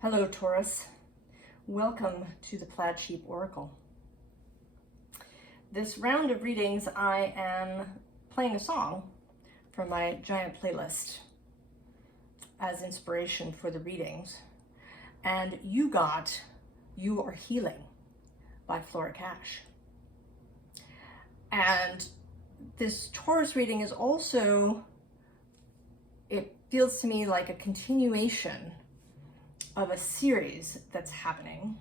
Hello, Taurus. Welcome to the Plaid Sheep Oracle. This round of readings, I am playing a song from my giant playlist as inspiration for the readings. And you got You Are Healing by Flora Cash. And this Taurus reading is also, it feels to me like a continuation of a series that's happening.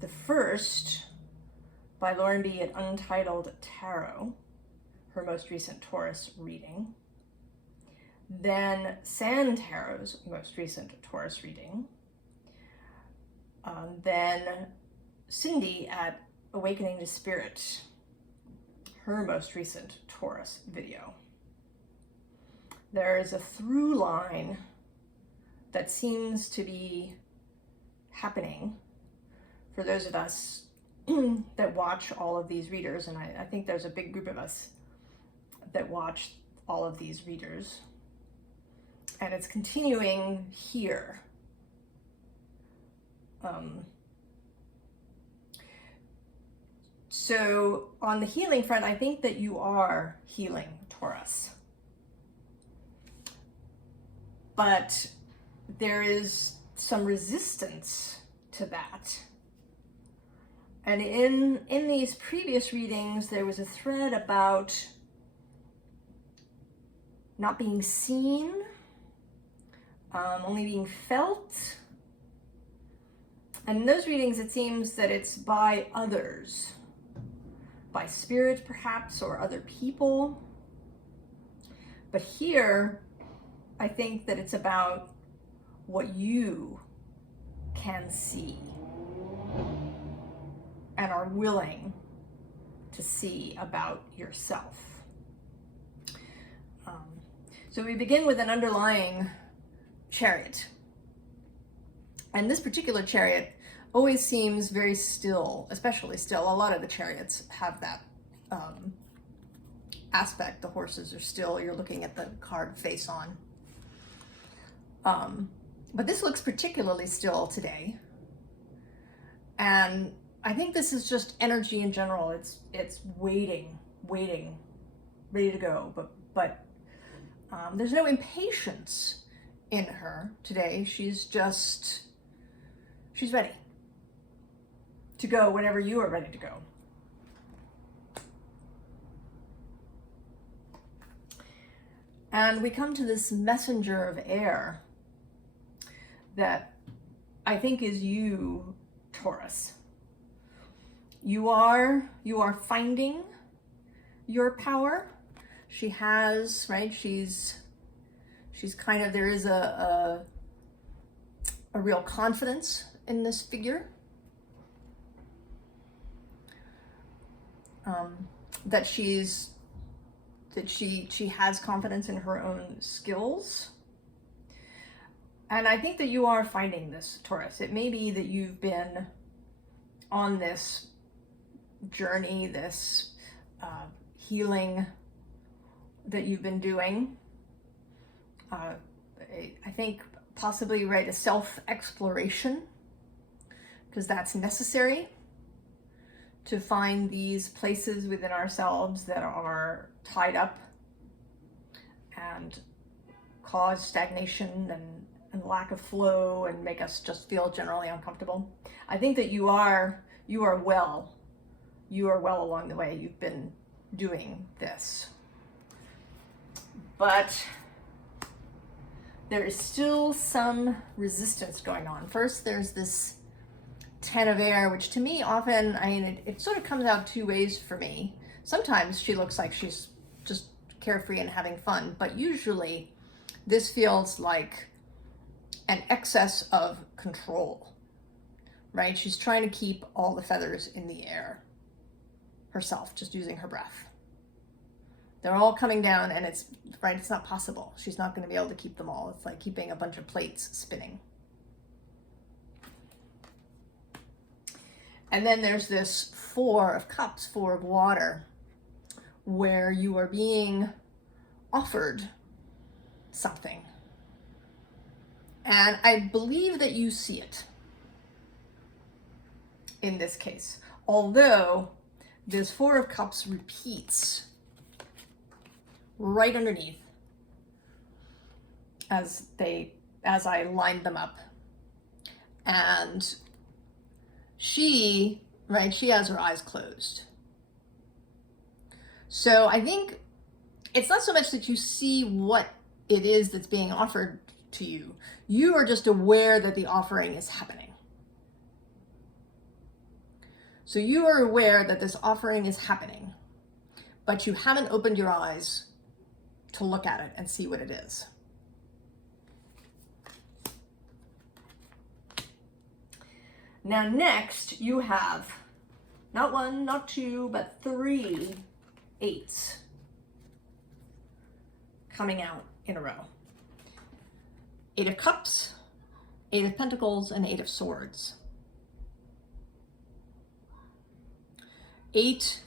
The first by Lauren B. at Untitled Tarot, her most recent Taurus reading. Then San Tarot's most recent Taurus reading. Then Cindy at Awakening to Spirit, her most recent Taurus video. There is a through line that seems to be happening for those of us that watch all of these readers, and I think there's a big group of us that watch all of these readers, and it's continuing here. So on the healing front, I think that you are healing, Taurus, but there is some resistance to that. And in these previous readings, there was a thread about not being seen, only being felt. And in those readings, it seems that it's by others, by spirit perhaps, or other people. But here, I think that it's about what you can see and are willing to see about yourself. So we begin with an underlying chariot. And this particular chariot always seems very still, especially still. A lot of the chariots have that aspect. The horses are still, you're looking at the card face on. But this looks particularly still today. And I think this is just energy in general. It's waiting, ready to go. But there's no impatience in her today. She's ready to go whenever you are ready to go. And we come to this messenger of air that I think is you, Taurus. You are finding your power. She has, right? She's kind of, there is a real confidence in this figure. That she has confidence in her own skills. And I think that you are finding this, Taurus. It may be that you've been on this journey, this healing that you've been doing. I think possibly, right, a self-exploration, because that's necessary to find these places within ourselves that are tied up and cause stagnation and lack of flow and make us just feel generally uncomfortable. I think that you are well along the way. You've been doing this, but there is still some resistance going on. First, there's this 10 of air, which to me often, it sort of comes out two ways for me. Sometimes she looks like she's just carefree and having fun, but usually this feels like an excess of control, right? She's trying to keep all the feathers in the air herself, just using her breath. They're all coming down and it's not possible. She's not going to be able to keep them all. It's like keeping a bunch of plates spinning. And then there's this 4 of cups, 4 of water, where you are being offered something. And I believe that you see it in this case. Although this Four of Cups repeats right underneath as I lined them up. And she has her eyes closed. So I think it's not so much that you see what it is that's being offered to you. You are just aware that the offering is happening. So you are aware that this offering is happening, but you haven't opened your eyes to look at it and see what it is. Now next you have not one, not two, but 3 8s coming out in a row. 8 of Cups, 8 of Pentacles, and 8 of Swords. 8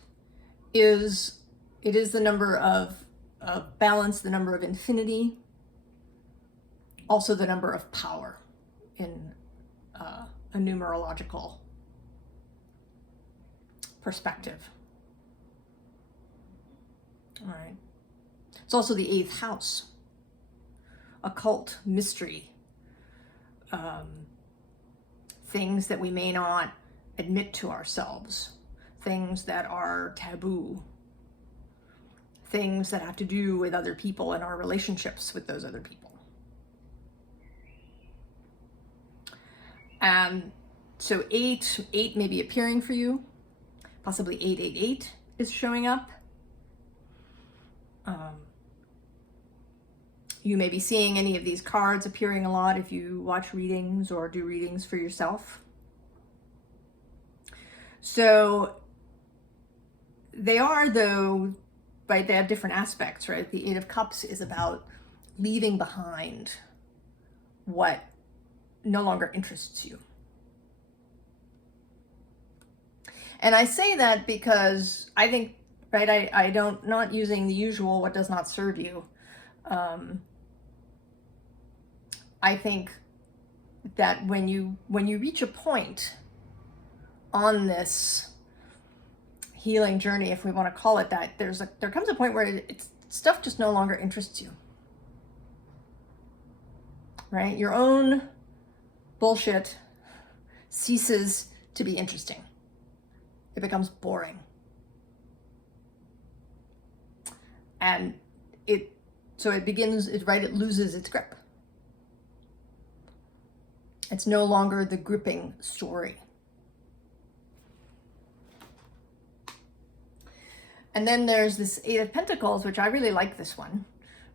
is the number of balance, the number of infinity, also the number of power in a numerological perspective. All right. It's also the 8th house. Occult, mystery, things that we may not admit to ourselves, things that are taboo, things that have to do with other people and our relationships with those other people. And so 8 may be appearing for you, possibly 888 is showing up. You may be seeing any of these cards appearing a lot if you watch readings or do readings for yourself. So they are, though, right, they have different aspects, right? The 8 of Cups is about leaving behind what no longer interests you. And I say that because I think, right, not using the usual what does not serve you. I think that when you reach a point on this healing journey, if we want to call it that, there comes a point where stuff just no longer interests you. Right? Your own bullshit ceases to be interesting. It becomes boring. And it loses its grip. It's no longer the gripping story. And then there's this 8 of Pentacles, which I really like this one,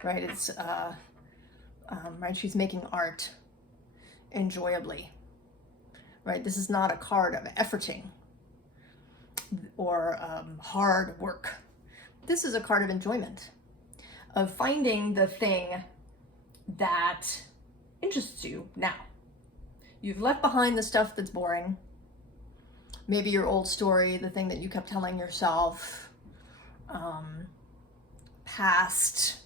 right? It's, right, she's making art enjoyably, right? This is not a card of efforting or hard work. This is a card of enjoyment, of finding the thing that interests you now. You've left behind the stuff that's boring. Maybe your old story, the thing that you kept telling yourself, past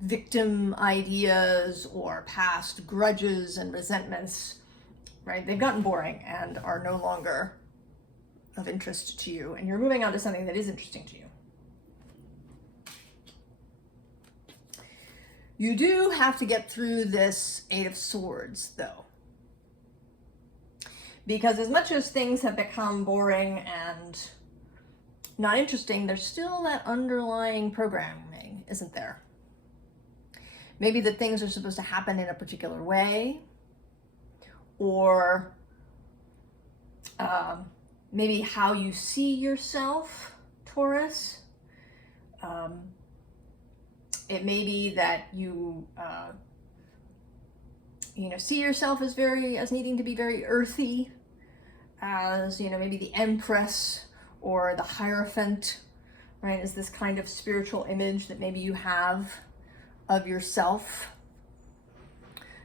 victim ideas or past grudges and resentments, right? They've gotten boring and are no longer of interest to you, and you're moving on to something that is interesting to you. You do have to get through this 8 of Swords, though. Because as much as things have become boring and not interesting, there's still that underlying programming, isn't there? Maybe that things are supposed to happen in a particular way, or maybe how you see yourself, Taurus. It may be that you, see yourself as needing to be very earthy, as, maybe the Empress or the Hierophant, right? Is this kind of spiritual image that maybe you have of yourself.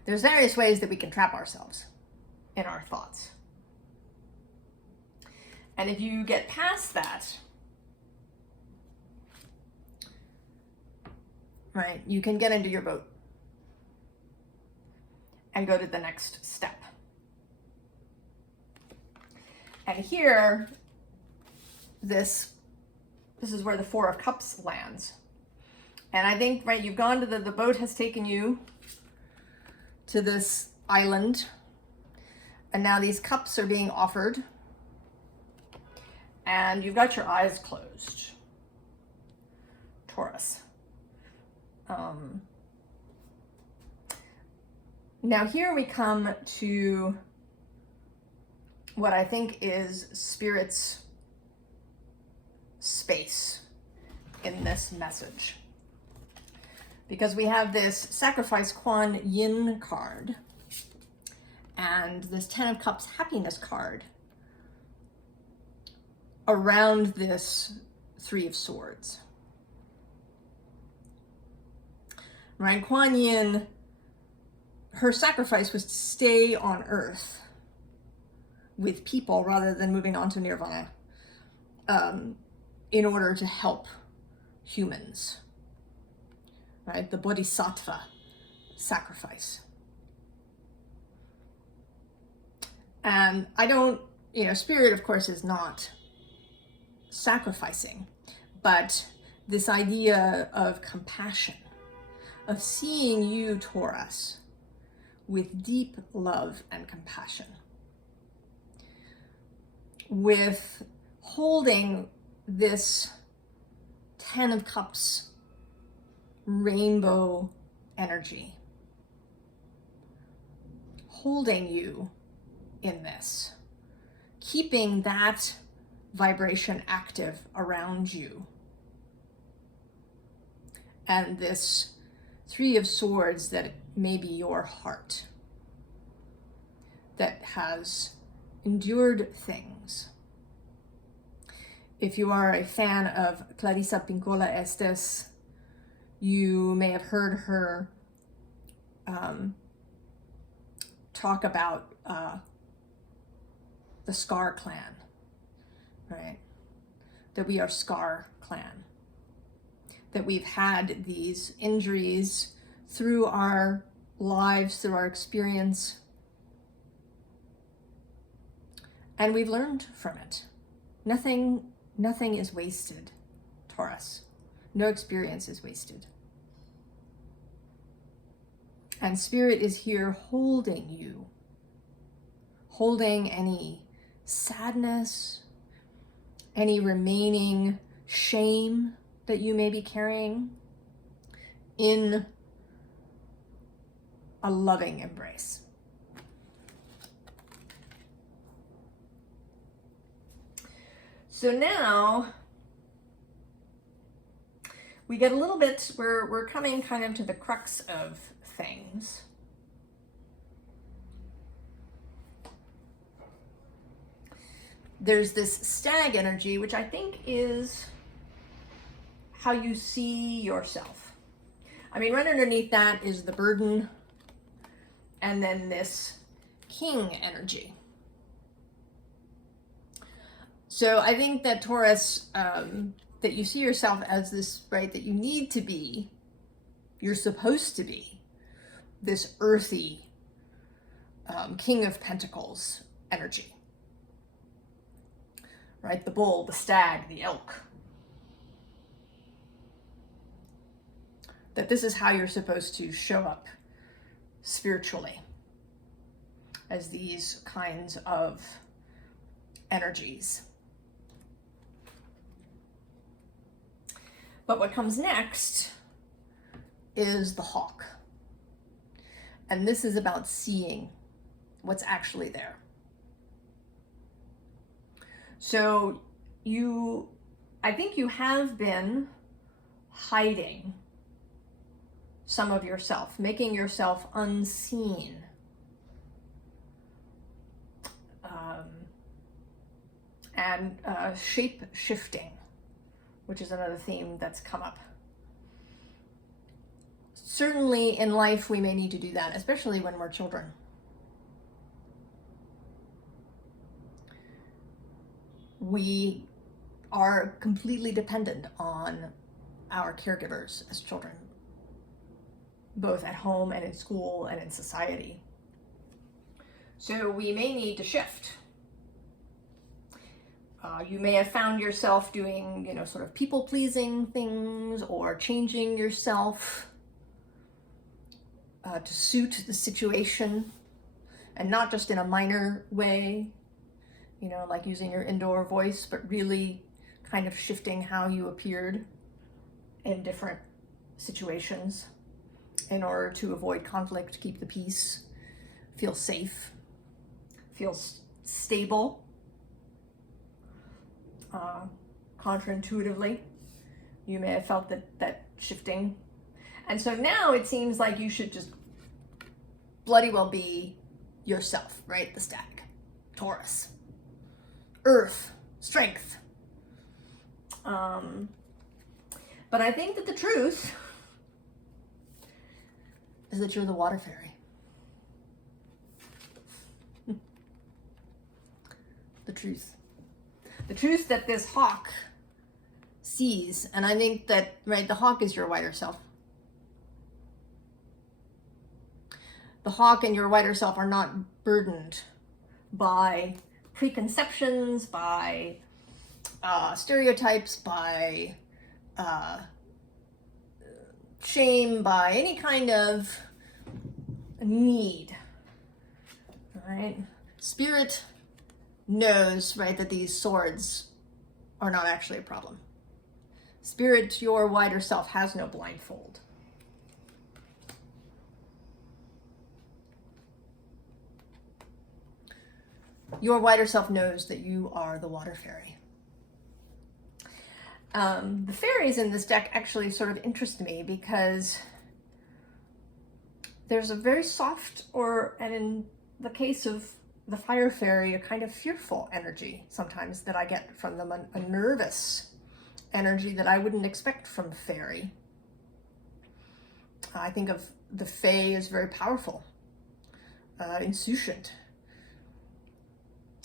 There's various ways that we can trap ourselves in our thoughts. And if you get past that, right, you can get into your boat and go to the next step. And here, this is where the Four of Cups lands. And I think, right, you've gone to the boat has taken you to this island, and now these cups are being offered, and you've got your eyes closed, Taurus. Now here we come to what I think is Spirit's space in this message. Because we have this Sacrifice Kuan Yin card and this Ten of Cups Happiness card around this Three of Swords. Right, Kuan Yin, her sacrifice was to stay on Earth with people rather than moving on to Nirvana, in order to help humans. Right, the Bodhisattva sacrifice. And I don't, Spirit, of course, is not sacrificing, but this idea of compassion, of seeing you, Taurus, with deep love and compassion, with holding this Ten of Cups rainbow energy, holding you in this, keeping that vibration active around you. And this Three of Swords that may be your heart, that has endured things. If you are a fan of Clarissa Pinkola Estes, you may have heard her talk about the Scar clan, right? That we are Scar clan. That we've had these injuries through our lives, through our experience, and we've learned from it. Nothing is wasted, Taurus. No experience is wasted. And Spirit is here holding you, holding any sadness, any remaining shame that you may be carrying in a loving embrace. So now we get a little bit, we're coming kind of to the crux of things. There's this stag energy, which I think is how you see yourself. I mean, right underneath that is the burden, and then this king energy. So I think that Taurus, that you see yourself as this, right, that you need to be, you're supposed to be this earthy King of Pentacles energy. Right, the bull, the stag, the elk. That this is how you're supposed to show up spiritually, as these kinds of energies. But what comes next is the hawk. And this is about seeing what's actually there. So I think you have been hiding some of yourself, making yourself unseen. And shape shifting, which is another theme that's come up. Certainly in life we may need to do that, especially when we're children. We are completely dependent on our caregivers as children, both at home and in school and in society. So we may need to shift. You may have found yourself doing, sort of people-pleasing things or changing yourself to suit the situation, and not just in a minor way, like using your indoor voice, but really kind of shifting how you appeared in different situations in order to avoid conflict, keep the peace, feel safe, feel stable. Counterintuitively, you may have felt that shifting. And so now it seems like you should just bloody well be yourself, right? The stag, Taurus, earth, strength. But I think that the truth is that you're the water fairy. The truth. The truth that this hawk sees, and I think that, right, the hawk is your wider self. The hawk and your wider self are not burdened by preconceptions, by stereotypes, by shame, by any kind of need, right? Spirit knows, right, that these swords are not actually a problem. Spirit, your wider self, has no blindfold. Your wider self knows that you are the water fairy. The fairies in this deck actually sort of interest me because there's a very soft, and in the case of the fire fairy, a kind of fearful energy sometimes that I get from them, a nervous energy that I wouldn't expect from fairy. I think of the fae as very powerful, insouciant,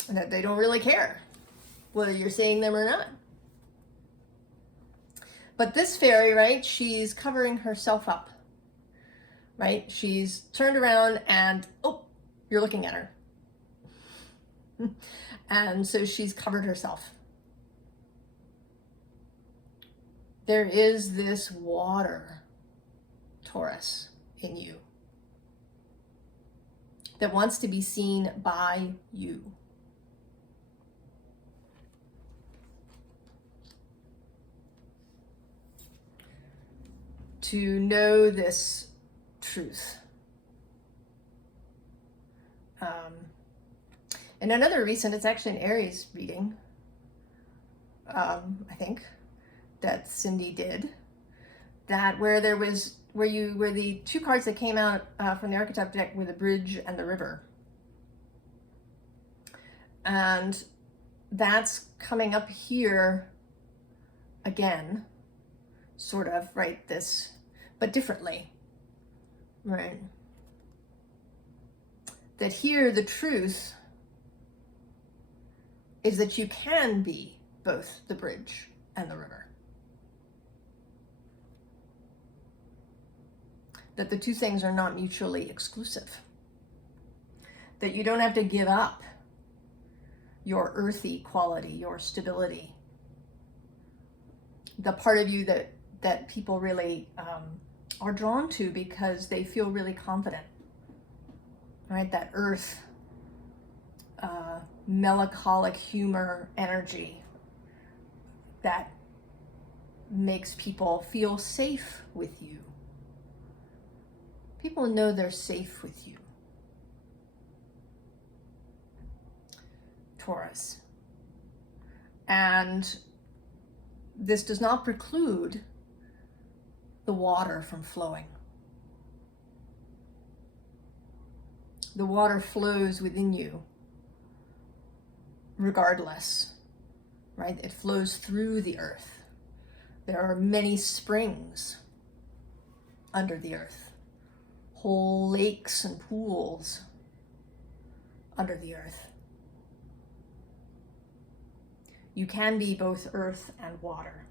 and that they don't really care whether you're seeing them or not. But this fairy, right, she's covering herself up, right? She's turned around and, oh, you're looking at her. And so she's covered herself. There is this water, Taurus, in you that wants to be seen by you. To know this truth. In another recent, it's actually an Aries reading, I think, that Cindy did, that where the two cards that came out from the archetype deck were the bridge and the river. And that's coming up here again, sort of, right, this, but differently, right? That here the truth is that you can be both the bridge and the river. That the two things are not mutually exclusive. That you don't have to give up your earthy quality, your stability. The part of you that people really are drawn to because they feel really confident, right? That earth, melancholic humor energy that makes people feel safe with you. People know they're safe with you. Taurus. And this does not preclude the water from flowing. The water flows within you regardless, right? It flows through the earth. There are many springs under the earth, whole lakes and pools under the earth. You can be both earth and water.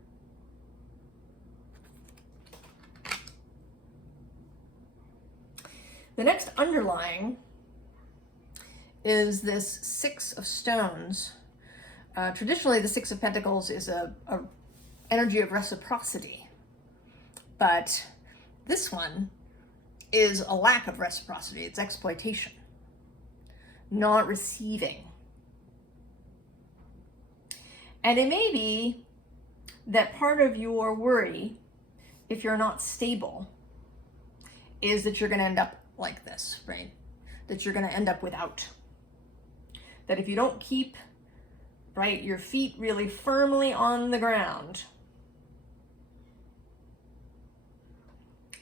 The next underlying is this Six of Stones. Traditionally, the Six of Pentacles is a energy of reciprocity, but this one is a lack of reciprocity. It's exploitation, not receiving. And it may be that part of your worry, if you're not stable, is that you're going to end up like this, right? That you're going to end up without. That if you don't keep, right, your feet really firmly on the ground,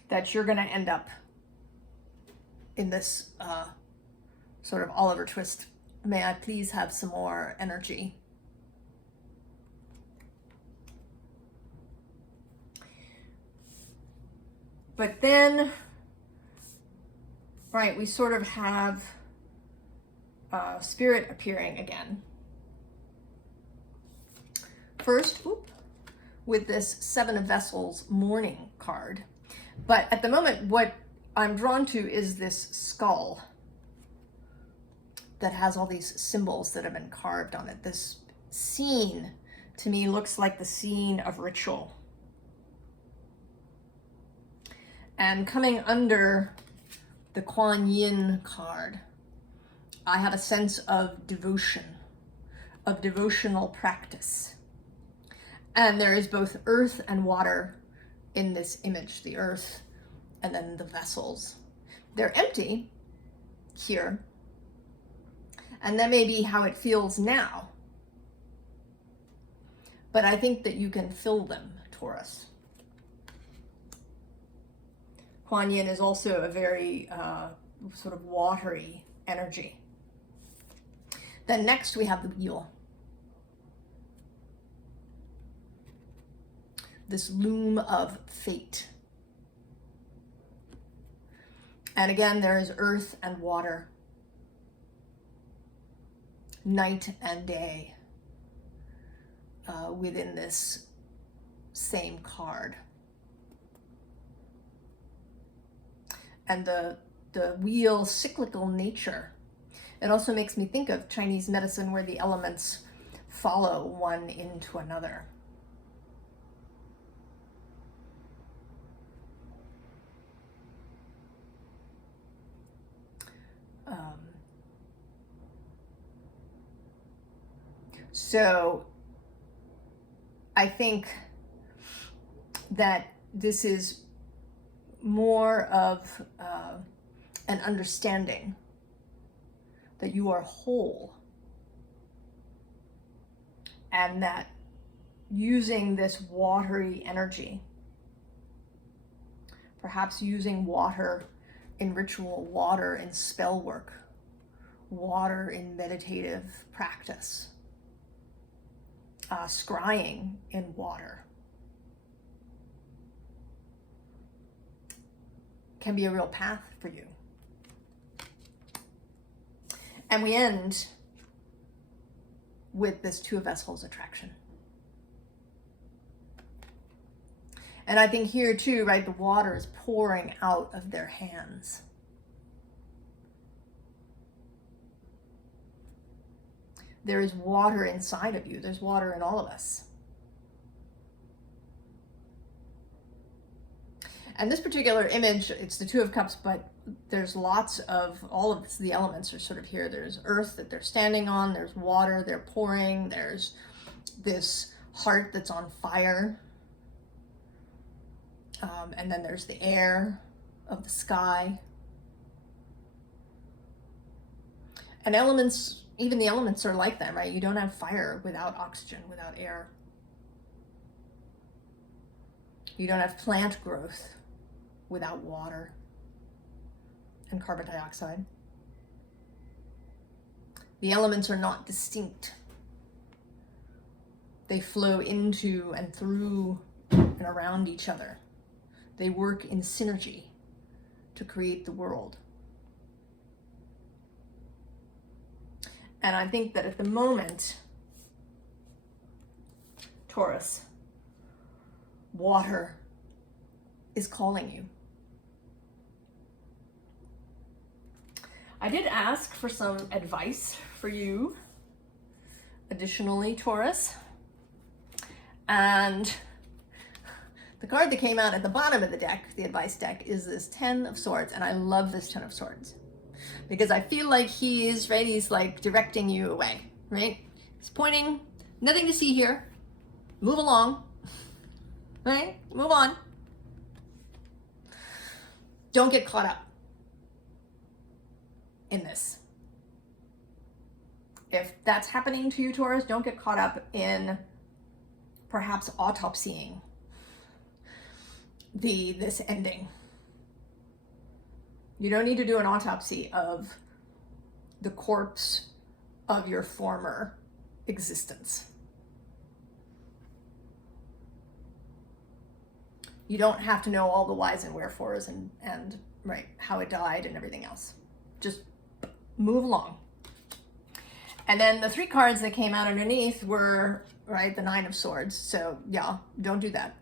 that you're going to end up in this sort of Oliver Twist, may I please have some more energy. But then, right, we sort of have Spirit appearing again. First, with this Seven of Vessels Mourning card. But at the moment, what I'm drawn to is this skull that has all these symbols that have been carved on it. This scene, to me, looks like the scene of ritual. And coming under the Kuan Yin card, I have a sense of devotion, of devotional practice. And there is both earth and water in this image, the earth and then the vessels. They're empty here, and that may be how it feels now. But I think that you can fill them, Taurus. Kuan Yin is also a very sort of watery energy. Then next we have the wheel. This loom of fate. And again, there is earth and water, night and day within this same card. And the wheel cyclical nature. It also makes me think of Chinese medicine where the elements follow one into another. So I think that this is more of an understanding that you are whole, and that using this watery energy, perhaps using water in ritual, water in spell work, water in meditative practice, scrying in water, can be a real path for you. And we end with this Two of Vessels attraction. And I think here too, right, the water is pouring out of their hands. There is water inside of you. There's water in all of us. And this particular image, it's the Two of Cups, but there's lots of, all of the elements are sort of here. There's earth that they're standing on, there's water they're pouring, there's this heart that's on fire. And then there's the air of the sky. And elements, even the elements are like that, right? You don't have fire without oxygen, without air. You don't have plant growth without water and carbon dioxide. The elements are not distinct. They flow into and through and around each other. They work in synergy to create the world. And I think that at the moment, Taurus, water is calling you. I did ask for some advice for you, additionally, Taurus. And the card that came out at the bottom of the deck, the advice deck, is this 10 of Swords. And I love this 10 of Swords because I feel like he's like directing you away, right? He's pointing, nothing to see here. Move along, right? Move on. Don't get caught up in this. If that's happening to you, Taurus, don't get caught up in perhaps autopsying this ending. You don't need to do an autopsy of the corpse of your former existence. You don't have to know all the whys and wherefores and right, how it died and everything else. Just move along. And then the 3 cards that came out underneath were, right, the 9 of Swords. So yeah, don't do that.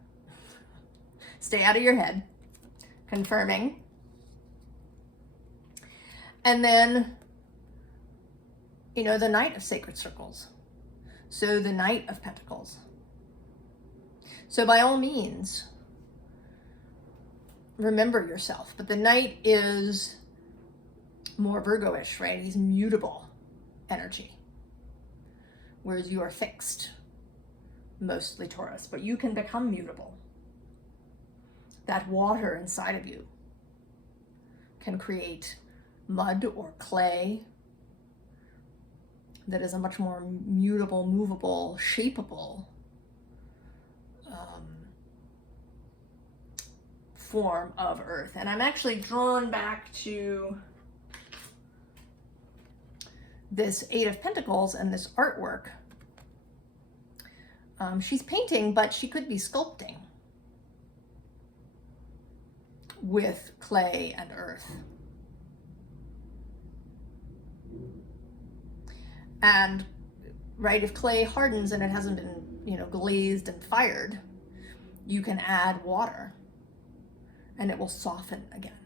Stay out of your head. Confirming. And then, you know, the Knight of Sacred Circles. So the Knight of Pentacles. So by all means, remember yourself. But the Knight is more Virgo-ish, right? He's mutable energy, whereas you are fixed, mostly Taurus, but you can become mutable. That water inside of you can create mud or clay that is a much more mutable, movable, shapeable form of earth. And I'm actually drawn back to this 8 of Pentacles and this artwork. She's painting, but she could be sculpting with clay and earth. And right, if clay hardens and it hasn't been, you know, glazed and fired, you can add water and it will soften again.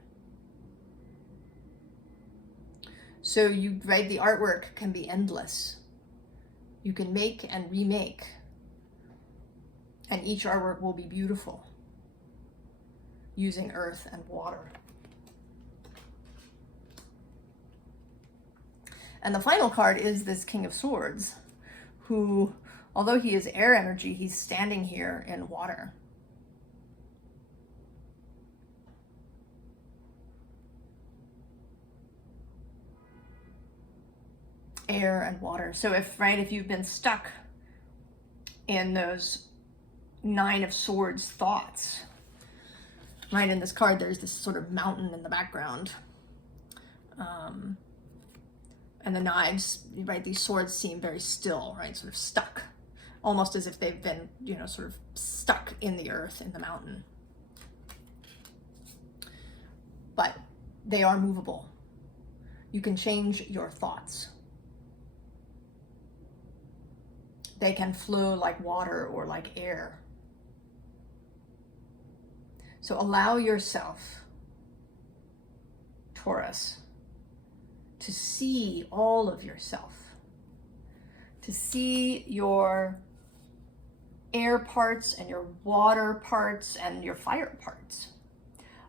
So you, right, the artwork can be endless. You can make and remake, and each artwork will be beautiful using earth and water. And the final card is this King of Swords, who, although he is air energy, he's standing here in water. Air and water. So if you've been stuck in those 9 of Swords thoughts, right, in this card there's this sort of mountain in the background, and the knives, right, these swords seem very still, right, sort of stuck, almost as if they've been, you know, sort of stuck in the earth, in the mountain. But they are movable. You can change your thoughts. They can flow like water or like air. So allow yourself, Taurus, to see all of yourself, to see your air parts and your water parts and your fire parts.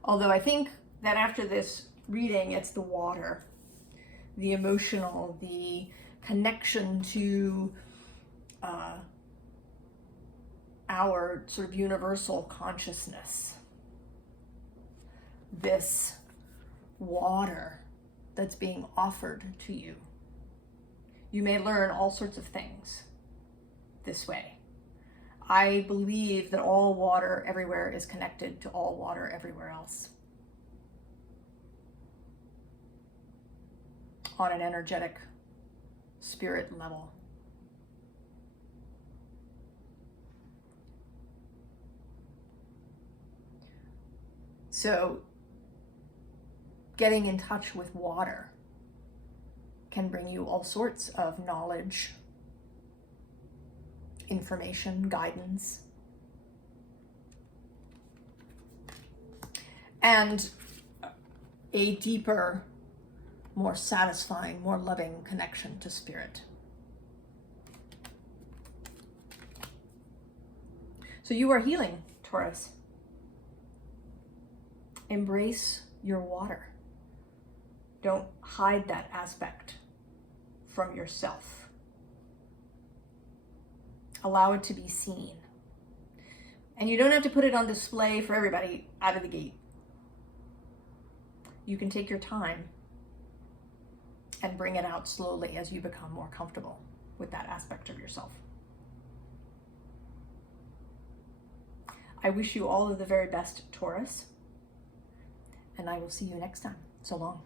Although I think that after this reading, it's the water, the emotional, the connection to our sort of universal consciousness. This water that's being offered to you. You may learn all sorts of things this way. I believe that all water everywhere is connected to all water everywhere else on an energetic spirit level. So getting in touch with water can bring you all sorts of knowledge, information, guidance, and a deeper more satisfying, more loving connection to spirit. So you are healing, Taurus. Embrace your water. Don't hide that aspect from yourself. Allow it to be seen. And you don't have to put it on display for everybody out of the gate. You can take your time and bring it out slowly as you become more comfortable with that aspect of yourself. I wish you all of the very best, Taurus, and I will see you next time. So long.